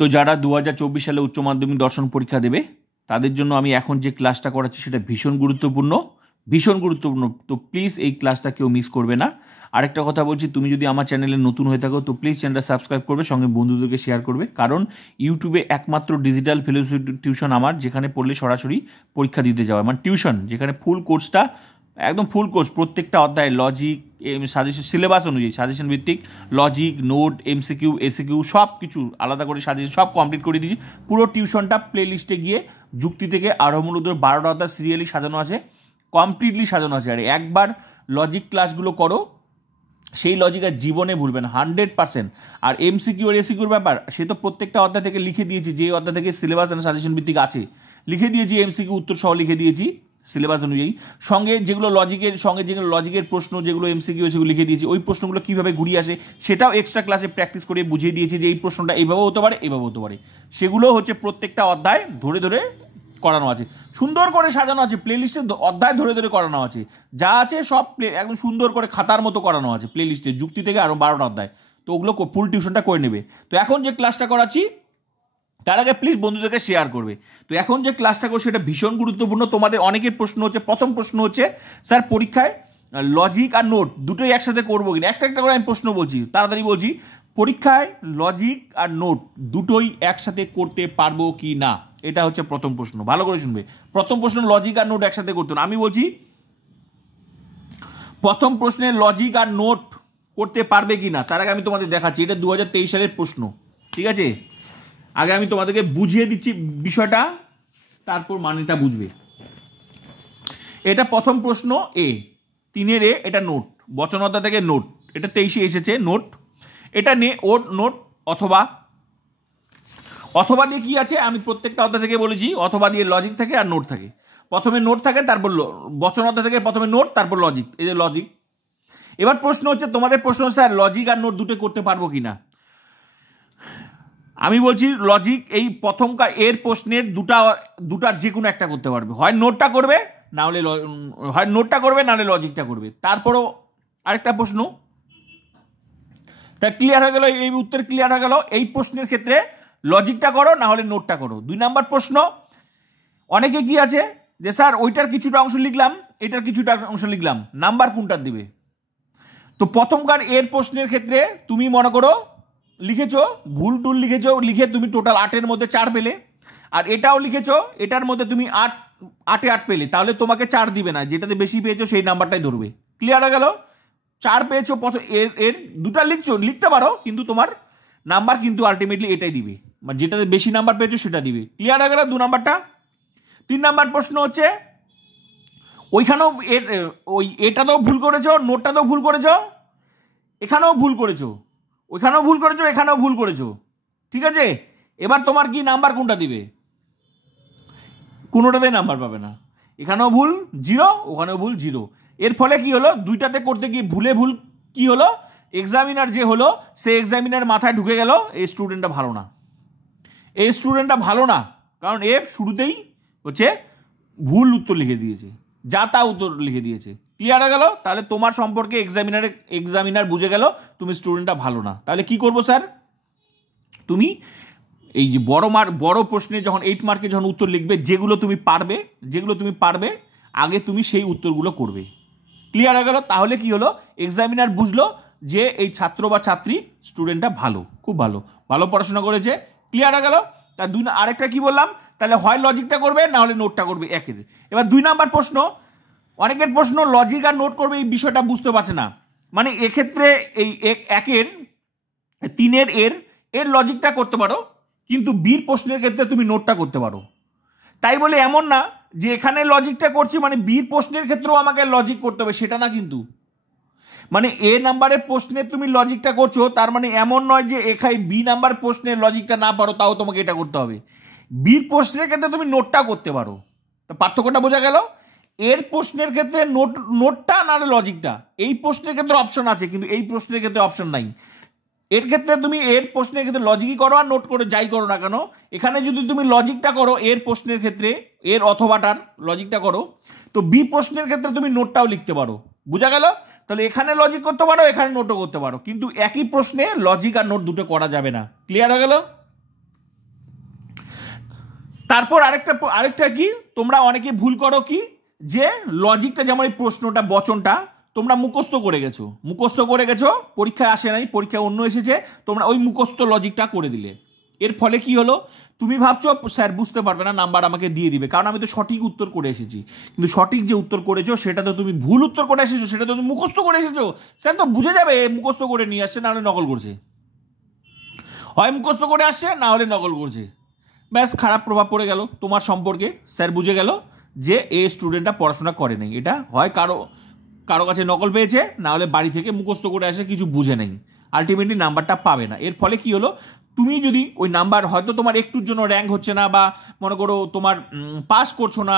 তো যারা 2024 সালে উচ্চ মাধ্যমিক দর্শন পরীক্ষা দেবে তাদের জন্য আমি এখন যে ক্লাসটা করাচ্ছি সেটা ভীষণ গুরুত্বপূর্ণ, ভীষণ গুরুত্বপূর্ণ। তো প্লিজ এই ক্লাসটা কেউ মিস করবে না। আরেকটা কথা বলছি, তুমি যদি আমার চ্যানেলে নতুন হয়ে থাকো তো প্লিজ চ্যানেলটা সাবস্ক্রাইব করবে, সঙ্গে বন্ধুদেরকে শেয়ার করবে, কারণ ইউটিউবে একমাত্র ডিজিটাল ফেলোশিপ টিউশন আমার, যেখানে পড়লে সরাসরি পরীক্ষা দিতে যাওয়া, মানে টিউশন যেখানে ফুল কোর্সটা একদম ফুল কোর্স, প্রত্যেকটা অধ্যায় লজিক, সাজেশন, সিলেবাস অনুযায়ী সাজেশন ভিত্তিক লজিক, নোট, এমসিকিউ, এসিকিউ সব কিছু আলাদা করে সাজেশন সব কমপ্লিট করে দিয়েছি। পুরো টিউশনটা প্লে লিস্টে গিয়ে যুক্তি থেকে আরম্ভ 12টা অধ্যায় সিরিয়ালি সাজানো আছে, কমপ্লিটলি সাজানো আছে। আর একবার লজিক ক্লাসগুলো করো, সেই লজিক আর জীবনে ভুলবেন 100%। আর এমসিকিউ আর এসিকিউর ব্যাপার, সে তো প্রত্যেকটা অধ্যায় থেকে লিখে দিয়েছি, যে অধ্যায় থেকে সিলেবাস আর সাজেশন ভিত্তিক আছে লিখে দিয়েছি, এমসিকিউ উত্তর সহ লিখে দিয়েছি সিলেবাস অনুযায়ী। সঙ্গে যেগুলো লজিকের প্রশ্ন, যেগুলো এমসিকিউ সেগুলো লিখে দিয়েছি, ওই প্রশ্নগুলো কীভাবে ঘুরিয়ে আসে সেটাও এক্সট্রা ক্লাসে প্র্যাকটিস করে বুঝিয়ে দিয়েছি, যে এই প্রশ্নটা এইভাবেও হতে পারে, এইভাবে হতে পারে। সেগুলো হচ্ছে প্রত্যেকটা অধ্যায় ধরে ধরে করানো আছে, সুন্দর করে সাজানো আছে, প্লে লিস্টে অধ্যায় ধরে ধরে করানো আছে, যা আছে সব একদম সুন্দর করে খাতার মতো করানো আছে প্লে লিস্টে, যুক্তি থেকে আরও 12টা অধ্যায়। তো ওগুলো ফুল টিউশনটা করে নেবে। তো এখন যে ক্লাসটা করাচ্ছি তার আগে প্লিজ বন্ধুদেরকে শেয়ার করবে। তো এখন যে ক্লাসটা করছি সেটা ভীষণ গুরুত্বপূর্ণ। তোমাদের অনেকের প্রশ্ন হচ্ছে, প্রথম প্রশ্ন হচ্ছে, স্যার পরীক্ষায় লজিক আর নোট দুটোই একসাথে করবো কিনা। একটা একটা করে আমি প্রশ্ন বলছি, তাড়াতাড়ি বলছি। পরীক্ষায় লজিক আর নোট দুটোই একসাথে করতে পারবো কি না, এটা হচ্ছে প্রথম প্রশ্ন। ভালো করে শুনবে। প্রথম প্রশ্ন, লজিক আর নোট একসাথে করতে না। আমি বলছি প্রথম প্রশ্নে লজিক আর নোট করতে পারবে কি না, তার আগে আমি তোমাদের দেখাচ্ছি। এটা 2023 সালের প্রশ্ন, ঠিক আছে? আগে আমি তোমাদেরকে বুঝিয়ে দিচ্ছি বিষয়টা, তারপর মানেটা বুঝবে। এটা প্রথম প্রশ্ন এ, 3 এ, এটা নোট, বচনতা থেকে নোট, এটা 23 এসেছে নোট। এটা নোট অথবা দিয়ে কি আছে, আমি প্রত্যেকটা অধ্যায় থেকে বলেছি, অথবা দিয়ে লজিক থাকে আর নোট থাকে। প্রথমে নোট থাকে, তারপর বচনতা থেকে প্রথমে নোট, তারপর লজিক, এই যে লজিক। এবার প্রশ্ন হচ্ছে, তোমাদের প্রশ্ন, স্যার লজিক আর নোট দুটো করতে পারবো কিনা। আমি বলছি লজিক, এই প্রথমকার এর প্রশ্নের দুটার যে কোনো একটা করতে পারবে, হয় নোটটা করবে না হলে লজিকটা করবে। তারপরও আরেকটা প্রশ্ন, তা ক্লিয়ার হয়ে গেল, এই উত্তর ক্লিয়ার হয়ে গেল। এই প্রশ্নের ক্ষেত্রে লজিকটা করো না হলে নোটটা করো। 2 নম্বর প্রশ্ন, অনেকে কি আছে যে স্যার ওইটার কিছুটা অংশ লিখলাম, এটার কিছুটা অংশ লিখলাম, নাম্বার কোনটার দিবে। তো প্রথমকার এর প্রশ্নের ক্ষেত্রে তুমি মনে করো লিখেছো, ভুল টুল লিখেছো, লিখে তুমি টোটাল 8-এর মধ্যে 4 পেলে, আর এটাও লিখেছো, এটার মধ্যে তুমি 8 পেলে, তাহলে তোমাকে 4 দিবে না, যেটাতে বেশি পেয়েছো সেই নাম্বারটাই ধরবে। ক্লিয়ার হয়ে গেল? 4 পেয়েছো, এর দুটা লিখতে পারো, কিন্তু তোমার নাম্বার কিন্তু আলটিমেটলি এটাই দিবে, মানে যেটাতে বেশি নাম্বার পেয়েছো সেটা দিবে। ক্লিয়ার হয়ে গেল 2 নাম্বারটা। 3 নাম্বার প্রশ্ন হচ্ছে, ওইখানেও এটাতেও ভুল করেছো, নোটটাতেও ভুল করেছো, এখানেও ভুল করেছো, ওইখানেও ভুল করেছো, এখানেও ভুল করেছো, ঠিক আছে? এবার তোমার কি নাম্বার কোনটা দিবে? কোনোটাতেই নাম্বার পাবে না। এখানেও ভুল 0, ওখানেও ভুল 0। এর ফলে কি হলো, দুইটাতে করতে গিয়ে ভুল কি হলো, এক্সামিনার যে হলো সে এক্সামিনার মাথায় ঢুকে গেল এই স্টুডেন্টটা ভালো না, কারণ এ শুরুতেই হচ্ছে ভুল উত্তর লিখে দিয়েছে, যা তা উত্তর লিখে দিয়েছে। ক্লিয়ার হয়ে গেল? তাহলে তোমার সম্পর্কে এক্সামিনার বুঝে গেল তুমি স্টুডেন্টটা ভালো না। তাহলে কি করবো স্যার, তুমি এই যে বড় প্রশ্নে যখন 8 মার্কে যখন উত্তর লিখবে, যেগুলো তুমি পারবে আগে তুমি সেই উত্তরগুলো করবে। ক্লিয়ার হয়ে গেল? তাহলে কি হলো, এক্সামিনার বুঝলো যে এই ছাত্র বা ছাত্রী স্টুডেন্টটা ভালো, খুব ভালো পড়াশোনা করেছে। ক্লিয়ার হয়ে গেল? তা আরেকটা কি বললাম, তাহলে হয় লজিকটা করবে না হলে নোটটা করবে একের। এবার 2 নাম্বার প্রশ্ন, অনেকের প্রশ্ন লজিক আর নোট করবে, এই বিষয়টা বুঝতে পারছে না। মানে এক্ষেত্রে এই 1-এর 3-এর এর লজিকটা করতে পারো, কিন্তু বির প্রশ্নের ক্ষেত্রে তুমি নোটটা করতে পারো। তাই বলে এমন না যে এখানে লজিকটা করছি মানে বির প্রশ্নের ক্ষেত্রেও আমাকে লজিক করতে হবে, সেটা না কিন্তু। মানে এ নাম্বারের প্রশ্নে তুমি লজিকটা করছো, তার মানে এমন নয় যে এখানে বি নাম্বার প্রশ্নের লজিকটা না পারো তাও তোমাকে এটা করতে হবে। বির প্রশ্নের ক্ষেত্রে তুমি নোটটা করতে পারো। তো পার্থক্যটা বোঝা গেল? এর প্রশ্নের ক্ষেত্রে নোটটা না লজিকটা, এই প্রশ্নের ক্ষেত্রে অপশন আছে, কিন্তু এই প্রশ্নের ক্ষেত্রে অপশন নাই। এর ক্ষেত্রে তুমি এর প্রশ্নের ক্ষেত্রে লজিকই করো আর নোট করে যাই করো না কেন, এখানে যদি তুমি লজিকটা করো এর প্রশ্নের ক্ষেত্রে, এর অথবাটার লজিকটা করো, তো বি প্রশ্নের ক্ষেত্রে তুমি নোটটাও লিখতে পারো। বোঝা গেল? তাহলে এখানে লজিক করতে পারো, এখানে নোটও করতে পারো, কিন্তু একই প্রশ্নে লজিক আর নোট দুটো করা যাবে না। ক্লিয়ার হয়ে গেল? তারপর আরেকটা কি তোমরা অনেকে ভুল করো কি, যে লজিকটা যেমন এই প্রশ্নটা বচনটা তোমরা মুখস্থ করে গেছো, পরীক্ষায় আসে নাই, পরীক্ষায় অন্য এসেছে, তোমরা ওই মুখস্থ লজিকটা করে দিলে। এর ফলে কি হলো, তুমি ভাবছো স্যার বুঝতে পারবে না, নাম্বার আমাকে দিয়ে দিবে, কারণ আমি তো সঠিক উত্তর করে এসেছি। কিন্তু সঠিক যে উত্তর করেছো সেটা তো তুমি ভুল উত্তর করে এসেছো, সেটা তো তুমি মুখস্থ করে এসেছো। স্যার তো বুঝে যাবে মুখস্থ করে নিয়ে আসছে, না হলে নকল করছে, হয় মুখস্থ করে আসছে না হলে নকল করছে। ব্যাস, খারাপ প্রভাব পড়ে গেল তোমার সম্পর্কে। স্যার বুঝে গেল যে এই স্টুডেন্টটা পড়াশোনা করে নাই, এটা হয় কারো কাছে নকল পেয়েছে, না হলে বাড়ি থেকে মুখস্থ করে আসে, কিছু বুঝে নেই, আলটিমেটলি নাম্বারটা পাবে না। এর ফলে কি হলো, তুমি যদি ওই নাম্বার হয়তো তোমার একটুর জন্য র্যাঙ্ক হচ্ছে না, বা মনে করো তোমার পাস করছো না,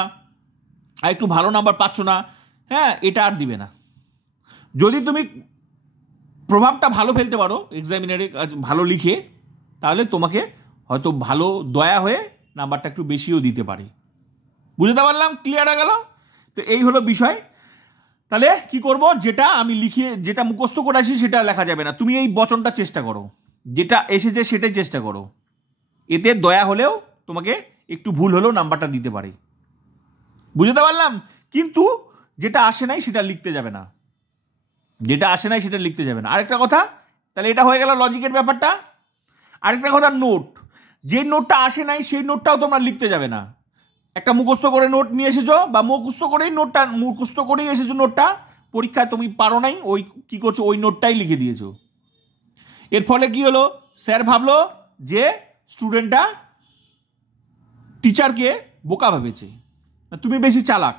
আর একটু ভালো নাম্বার পাচ্ছ না, হ্যাঁ, এটা আর দিবে না। যদি তুমি প্রভাবটা ভালো ফেলতে পারো এক্সামিনারে ভালো লিখে, তাহলে তোমাকে হয়তো ভালো দয়া হয়ে নাম্বারটা একটু বেশিও দিতে পারে। বুঝতে পারলাম? ক্লিয়ার হয়ে গেল? তো এই হলো বিষয়। তাহলে কি করব, যেটা আমি লিখে যেটা মুখস্থ করে আসি সেটা লেখা যাবে না, তুমি এই বচনটা চেষ্টা করো, যেটা এসেছে সেটাই চেষ্টা করো, এতে দয়া হলেও তোমাকে একটু ভুল হলেও নাম্বারটা দিতে পারে। বুঝতে পারলাম? কিন্তু যেটা আসে নাই সেটা লিখতে যাবে না, আরেকটা কথা, তাহলে এটা হয়ে গেল লজিকের ব্যাপারটা। আরেকটা কথা, নোট, যে নোটটা আসে নাই সেই নোটটাও তোমরা লিখতে যাবে না। একটা মুখস্থ করে নোট নিয়ে এসেছো, বা মুখস্থ করেই এসেছো নোটটা, পরীক্ষায় তুমি পারো নাই, ওই কি করছো, ওই নোটটাই লিখে দিয়েছো। এর ফলে কি হলো, স্যার ভাবলো যে স্টুডেন্টটা টিচারকে বোকা ভেবেছে, তুমি বেশি চালাক,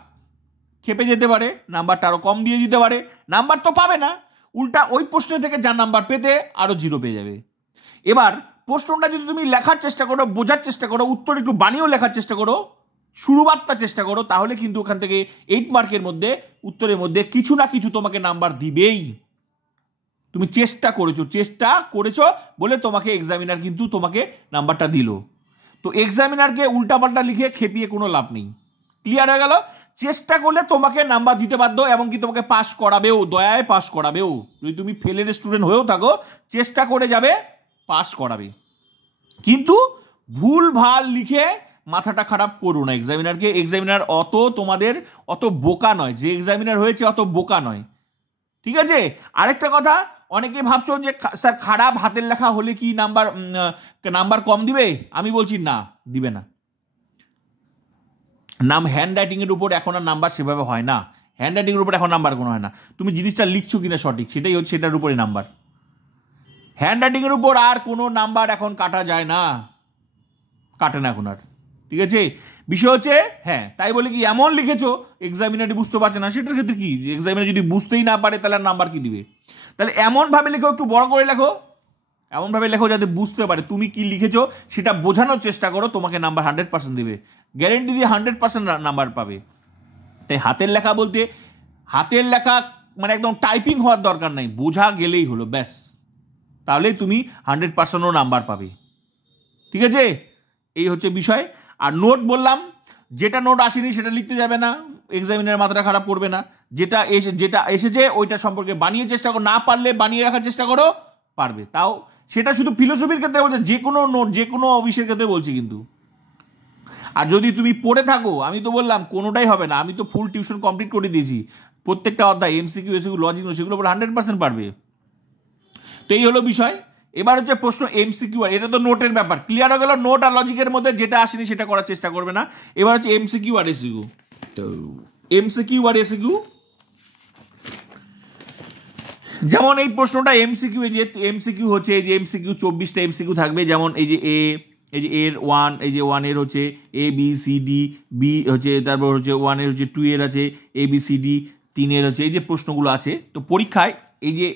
খেপে যেতে পারে, নাম্বারটা আরো কম দিয়ে দিতে পারে, নাম্বার তো পাবে না, উল্টা ওই প্রশ্ন থেকে যা নাম্বার পেতে আরো 0 পেয়ে যাবে। এবার প্রশ্নটা যদি তুমি লেখার চেষ্টা করো, বোঝার চেষ্টা করো, উত্তর একটু বানিয়েও লেখার চেষ্টা করো, শুরুবাতটা চেষ্টা করো, তাহলে কিন্তু ওখান থেকে 8 মার্কের মধ্যে উত্তরের মধ্যে কিছু না কিছু তোমাকে নাম্বার দিবেই। তুমি চেষ্টা করেছো বলে তোমাকে এক্সামিনার কিন্তু তোমাকে নাম্বারটা দিল। তো এক্সামিনারকে উল্টাপাল্টা লিখে খেপিয়ে কোনো লাভ নেই। ক্লিয়ার হয়ে গেল? চেষ্টা করলে তোমাকে নাম্বার দিতে বাধ্য, এমনকি তোমাকে পাস করাবেও, দয়ায় পাস করাবেও। যদি তুমি ফেলের স্টুডেন্ট হয়েও থাকো, চেষ্টা করে যাবে, পাস করাবে। কিন্তু ভুল ভাল লিখে মাথাটা খারাপ করো না এক্সামিনারকে। এক্সামিনার তোমাদের অত বোকা নয়, যে এক্সামিনার হয়েছে অত বোকা নয়, ঠিক আছে? আরেকটা কথা, অনেকে ভাবছো যে স্যার খারাপ হাতের লেখা হলে কি নাম্বার কম দিবে? আমি বলছি না, দিবে না। হ্যান্ড রাইটিং এর উপর এখন আর নাম্বার সেভাবে হয় না, হ্যান্ড রাইটিং এর উপর এখন নাম্বার কোনো হয় না, তুমি জিনিসটা লিখছো কিনা সঠিক, সেটাই হচ্ছে সেটার উপরে নাম্বার। হ্যান্ড রাইটিং এর উপর আর কোনো নাম্বার এখন কাটা যায় না, কাটে না এখন আর, ঠিক আছে? বিষয় হচ্ছে, হ্যাঁ, তাই বলে কি এমন লিখেছো এক্সামিনার বুঝতে পারছে না, সেটার ক্ষেত্রে কি, এক্সামিনার যদি বুঝতেই না পারে তাহলে নাম্বার কি দিবে? তাহলে এমন ভাবে লেখো, একটু বড় করে লেখো, এমন ভাবে লেখো যাতে বুঝতে পারে তুমি কি লিখেছো, সেটা বোঝানোর চেষ্টা করো, তোমাকে নাম্বার 100% দেবে, গ্যারেন্টি দিয়ে 100% নাম্বার পাবে। তাই হাতের লেখা বলতে, হাতের লেখা মানে একদম টাইপিং হওয়ার দরকার নাই, বোঝা গেলেই হলো, ব্যাস, তাহলেই তুমি 100%ও নাম্বার পাবে, ঠিক আছে? এই হচ্ছে বিষয়। আর নোট বললাম, যেটা নোট আসেনি সেটা লিখতে যাবে না, এক্সামিনার মাথাটা খারাপ করবে না। যেটা এসেছে ওইটা সম্পর্কে বানিয়ে চেষ্টা করো, না পারলে বানিয়ে রাখার চেষ্টা করো, পারবে। তাও সেটা শুধু ফিলোসফির ক্ষেত্রে বলছে, যে কোনো নোট, যে কোনো অফিসের ক্ষেত্রে বলছি কিন্তু। আর যদি তুমি পড়ে থাকো, আমি তো বললাম কোনোটাই হবে না, আমি তো ফুল টিউশন কমপ্লিট করে দিয়েছি, প্রত্যেকটা অধ্যায় এমসিকিউ, এসিকিউ, লজিক, সেগুলো 100% পারবে। তো এই হলো বিষয়। এবার হচ্ছে প্রশ্ন এমসিকিউ, এটা তো নোটের ব্যাপার, ক্লিয়ার হয়ে গেল। নোট আর লজিকের মধ্যে যেটা আসেনি সেটা করার চেষ্টা করবে না। এবার হচ্ছে এমসিকিউ আর এসিকিউ। যেমন এই প্রশ্নটা এমসিকিউ, এই যে এমসিকিউ হচ্ছে, এই যে এমসিকিউ 24টা এমসিকিউ থাকবে, যেমন এই যে এর 1, এই যে 1 এর হচ্ছে A B C D, B হচ্ছে, তারপর হচ্ছে 1 এর হচ্ছে 2 এর আছে এ বি সি ডি, 3 এর হচ্ছে, এই যে প্রশ্নগুলো আছে। তো পরীক্ষায় এই যে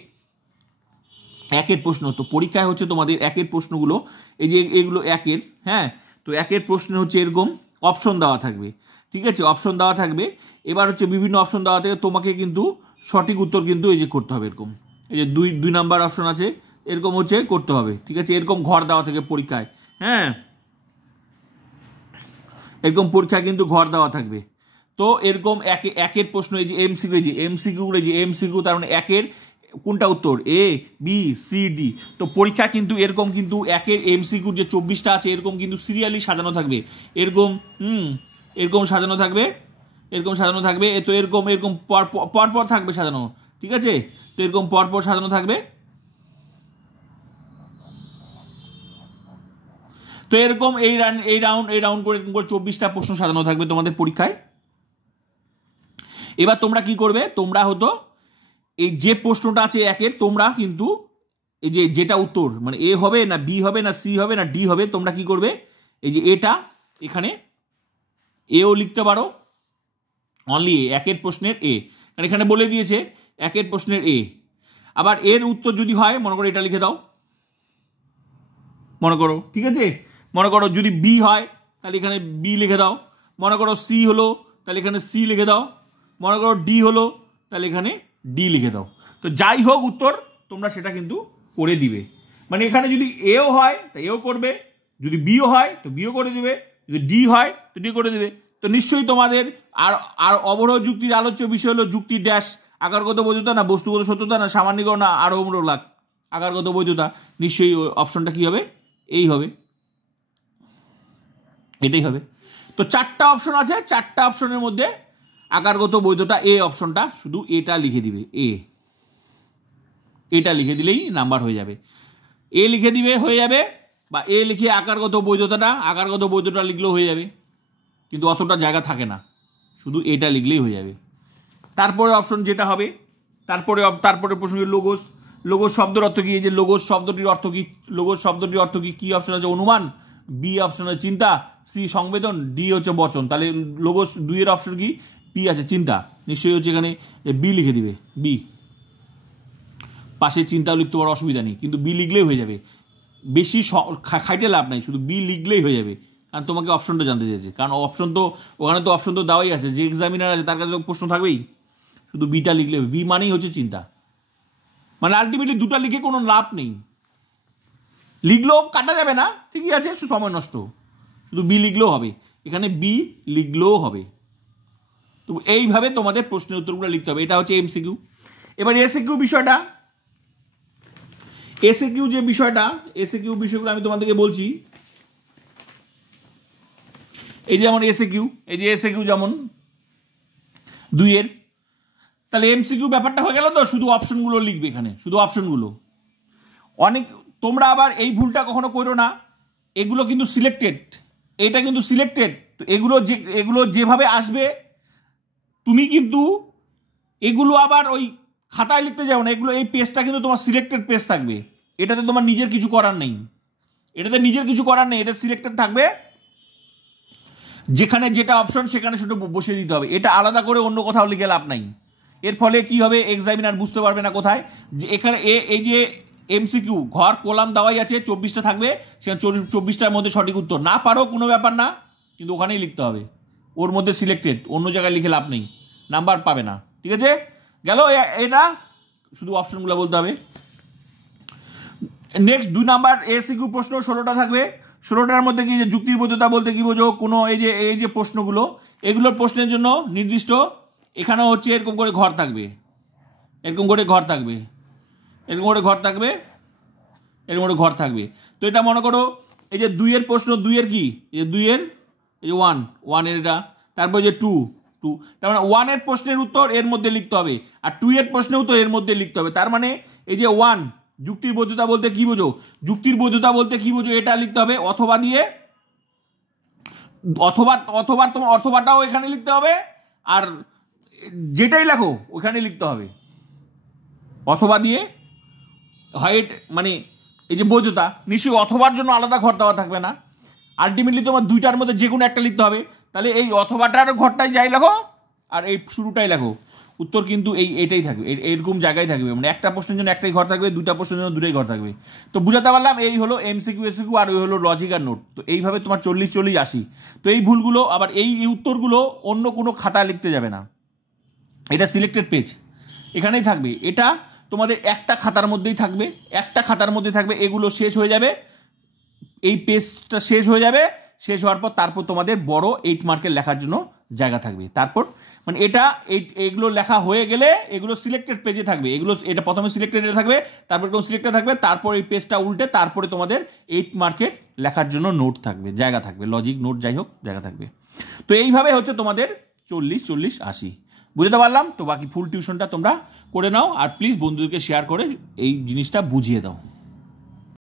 একের প্রশ্ন, তো পরীক্ষায় হচ্ছে তোমাদের একের প্রশ্নগুলো, এই যে এগুলো একের, হ্যাঁ, তো একের প্রশ্ন হচ্ছে এরকম অপশন দেওয়া থাকবে, ঠিক আছে? অপশন দেওয়া থাকবে। এবার হচ্ছে বিভিন্ন অপশন দেওয়া থেকে তোমাকে কিন্তু সঠিক উত্তর কিন্তু এই যে করতে হবে, এরকম এই যে 2 নাম্বার অপশন আছে, এরকম হচ্ছে করতে হবে, ঠিক আছে? এরকম ঘর দেওয়া থেকে পরীক্ষায়, হ্যাঁ, এরকম পরীক্ষায় কিন্তু ঘর দেওয়া থাকবে। তো এরকম একের প্রশ্ন, এই যে এমসিকিউ, এই যে এমসিকিউ, তার মানে একের কোনটা উত্তর, এ বি সি ডি। তো পরীক্ষা কিন্তু এরকম কিন্তু একের এমসিকিউর যে 24টা আছে এরকম কিন্তু সিরিয়ালি সাজানো থাকবে, এরকম এরকম সাজানো থাকবে, এরকম সাজানো থাকবে। তো এরকম এরকম পরপর থাকবে সাজানো, ঠিক আছে? তো এরকম পরপর সাজানো থাকবে। তো এরকম এই রাউন্ড করে 24টা প্রশ্ন সাজানো থাকবে তোমাদের পরীক্ষায়। এবার তোমরা কি করবে, তোমরা হতো এই যে প্রশ্নটা আছে একের, তোমরা কিন্তু এই যে যেটা উত্তর মানে এ হবে না বি হবে না সি হবে না ডি হবে, তোমরা কি করবে, এই যে এটা এখানে এও লিখতে পারো, অনলি এ, একের প্রশ্নের এ, কারণ এখানে বলে দিয়েছে একের প্রশ্নের এ। আবার এর উত্তর যদি হয় মনে করো এটা লিখে দাও, মনে করো, ঠিক আছে? মনে করো যদি বি হয় তাহলে এখানে বি লিখে দাও, মনে করো সি হলো তাহলে এখানে সি লিখে দাও, মনে করো ডি হলো তাহলে এখানে ডি লিখে দাও। তো যাই হোক উত্তর তোমরা সেটা কিন্তু করে দিবে। মানে এখানে যদি এও হয় তা এও করবে, যদি বিও হয় তো বিও করে দিবে, যদি ডি হয় তো ডি করে দিবে। তো নিশ্চয়ই তোমাদের আর অবরোহ যুক্তির আলোচ্য বিষয় হলো যুক্তির ড্যাশ, আকারগত বৈধতা না বস্তুগত সত্যতা না সামান্যীকরণ না আরো লাখ আকারগত বৈধতা। নিশ্চয়ই অপশনটা কি হবে, এই হবে, এটাই হবে। তো 4টা অপশন আছে, 4টা অপশনের মধ্যে আকারগত বৈধতা এ অপশনটা, শুধু এটা লিখে দিবে, এটা লিখে দিলেই নাম্বার হয়ে যাবে। এ লিখে দিবে হয়ে যাবে, বা এ লিখে আকারগত বৈধতা লিখলেও হয়ে যাবে, কিন্তু অতটা জায়গা থাকে না, শুধু এটা লিখলেই হয়ে যাবে। তারপরে অপশন যেটা হবে, তারপরে প্রশ্ন লোগোস শব্দের অর্থ কি, এই যে লোগোস শব্দটির অর্থ কি, লোগোস শব্দটির অর্থ কি, কি অপশন আছে, অনুমান, বি অপশন আছে চিন্তা, সি সংবেদন, ডি হচ্ছে বচন। তাহলে লোগোস 2 এর অপশন কি, পি আছে চিন্তা, নিশ্চয়ই হচ্ছে এখানে বি লিখে দিবে, বি। পাশে চিন্তাও লিখতে পারো, অসুবিধা নেই, কিন্তু বি লিখলেই হয়ে যাবে, বেশি খাইটে লাভ নাই, শুধু বি লিখলেই হয়ে যাবে। কারণ তোমাকে অপশনটা জানতে চাইছে, কারণ অপশন তো ওখানে তো অপশন তো দেওয়াই আছে, যে এক্সামিনার আছে তার কাছে তো প্রশ্ন থাকবেই, শুধু বিটা লিখলে হবে। বি মানেই হচ্ছে চিন্তা, মানে আলটিমেটলি 2টা লিখে কোনো লাভ নেই, লিখলেও কাটা যাবে না, ঠিকই আছে, সময় নষ্ট, শুধু বি লিখলেও হবে, এখানে বি লিখলেও হবে। তো এইভাবে তোমাদের প্রশ্নের উত্তরগুলো লিখতে হবে। এটা হচ্ছে এমসিকিউ। এবার এসিকিউ বিষয়গুলো আমি তোমাদেরকে বলছি। এই যেমন এসিকিউ, এই যে এসিকিউ যেমন 2 এর, তাহলে এমসিকিউ ব্যাপারটা হয়ে গেল। তো শুধু অপশনগুলো লিখবে এখানে, শুধু অপশনগুলো। অনেক তোমরা আবার এই ভুলটা কখনো করো না, এগুলো কিন্তু সিলেক্টেড, এটা কিন্তু সিলেক্টেড। তো এগুলো যেভাবে আসবে তুমি কিন্তু এগুলো আবার ওই খাতায় লিখতে যাও না, এগুলো এই পেজটা কিন্তু তোমার সিলেক্টেড পেজ থাকবে, এটাতে তোমার নিজের কিছু করার নেই, এটা সিলেক্টেড থাকবে, যেখানে যেটা অপশন সেখানে সেটা বসিয়ে দিতে হবে, এটা আলাদা করে অন্য কোথাও লিখে লাভ নাই। এর ফলে কি হবে, এক্সামিনার বুঝতে পারবে না কোথায়, যে এখানে এই যে এমসিকিউ ঘর কলাম দেওয়াই আছে, 24টা থাকবে, সেখানে 24টার মধ্যে সঠিক উত্তর না পারো কোনো ব্যাপার না, কিন্তু ওখানেই লিখতে হবে, ওর মধ্যে সিলেক্টেড, অন্য জায়গায় লিখে লাভ নেই, নাম্বার পাবে না। ঠিক আছে, গেল এটা, শুধু অপশনগুলো বলতে হবে। নেক্সট 2 নাম্বার এসিকিউ প্রশ্ন 16টা থাকবে। 16টার মধ্যে কি, যে যুক্তির বৈধতা বলতে কি বোঝো, কোনো এই যে প্রশ্নগুলো, এগুলোর প্রশ্নের জন্য নির্দিষ্ট এখানেও হচ্ছে এরকম করে ঘর থাকবে, এরকম করে ঘর থাকবে। তো এটা মনে করো এই যে 2 এর প্রশ্ন, 2 এর কি, এই যে 2 এর এই যে 1 এর এটা, তারপর যে 2, তার মানে 1 এর প্রশ্নের উত্তর এর মধ্যে লিখতে হবে, আর 2 এর প্রশ্নের উত্তর এর মধ্যে লিখতে হবে। তার মানে এই যে 1 যুক্তির বৈধতা বলতে কি বোঝো, এটা লিখতে হবে, অথবা দিয়ে, অথবা তোমার অথবাটাও এখানে লিখতে হবে, আর যেটাই লেখো ওখানে লিখতে হবে, অথবা দিয়ে হাইট, মানে এই যে বৈধতা, নিশ্চয়ই অথবার জন্য আলাদা ঘর দেওয়া থাকবে না, আলটিমেটলি তোমার 2টার মধ্যে যে কোনো একটা লিখতে হবে। তাহলে এই অথবাটার ঘরটাই যাই লেখো আর এই শুরুটাই লেখো, উত্তর কিন্তু এইটাই থাকবে, এরকম জায়গায় থাকবে, মানে একটা প্রশ্নের জন্য একটাই ঘর থাকবে, 2টা প্রশ্নের জন্য 2টাই ঘর থাকবে। তো বুঝাতে পারলাম, এই হলো এমসিকিউ এসিকিউ, আর ওই হলো লজিক আর নোট। তো এইভাবে তোমার 40-80। তো এই ভুলগুলো আবার এই উত্তরগুলো অন্য কোনো খাতায় লিখতে যাবে না, এটা সিলেক্টেড পেজ এখানেই থাকবে, এটা তোমাদের একটা খাতার মধ্যেই থাকবে, এগুলো শেষ হয়ে যাবে, এই পেজটা শেষ হয়ে যাবে, শেষ হওয়ার পর তারপর তোমাদের বড় 8 মার্কের লেখার জন্য জায়গা থাকবে। তারপর মানে এটা এগুলো লেখা হয়ে গেলে এগুলো সিলেক্টেড পেজে থাকবে, এগুলো এটা প্রথমে সিলেক্টেড থাকবে, তারপর কোন সিলেক্টেড থাকবে, তারপর এই পেজটা উল্টে তারপরে তোমাদের 8 মার্কের লেখার জন্য নোট থাকবে, জায়গা থাকবে, লজিক নোট যাই হোক জায়গা থাকবে। তো এইভাবে হচ্ছে তোমাদের 40, 40, 80 বুঝতে পারলাম। তো বাকি ফুল টিউশনটা তোমরা করে নাও, আর প্লিজ বন্ধুদেরকে শেয়ার করে এই জিনিসটা বুঝিয়ে দাও।